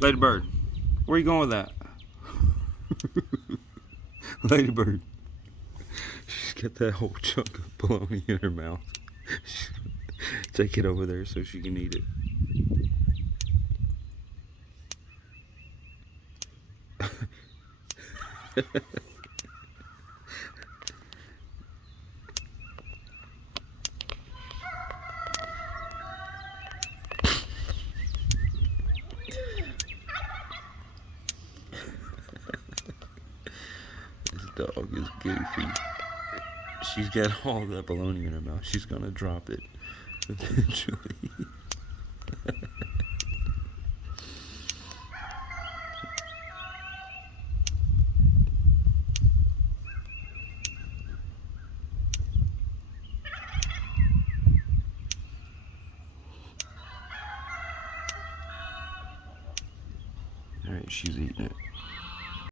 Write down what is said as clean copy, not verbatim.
Ladybird, where are you going with that? Ladybird. She's got that whole chunk of bologna in her mouth. Take it over there so she can eat it. This dog is goofy. She's got all that bologna in her mouth. She's gonna drop it eventually. Alright, she's eating it.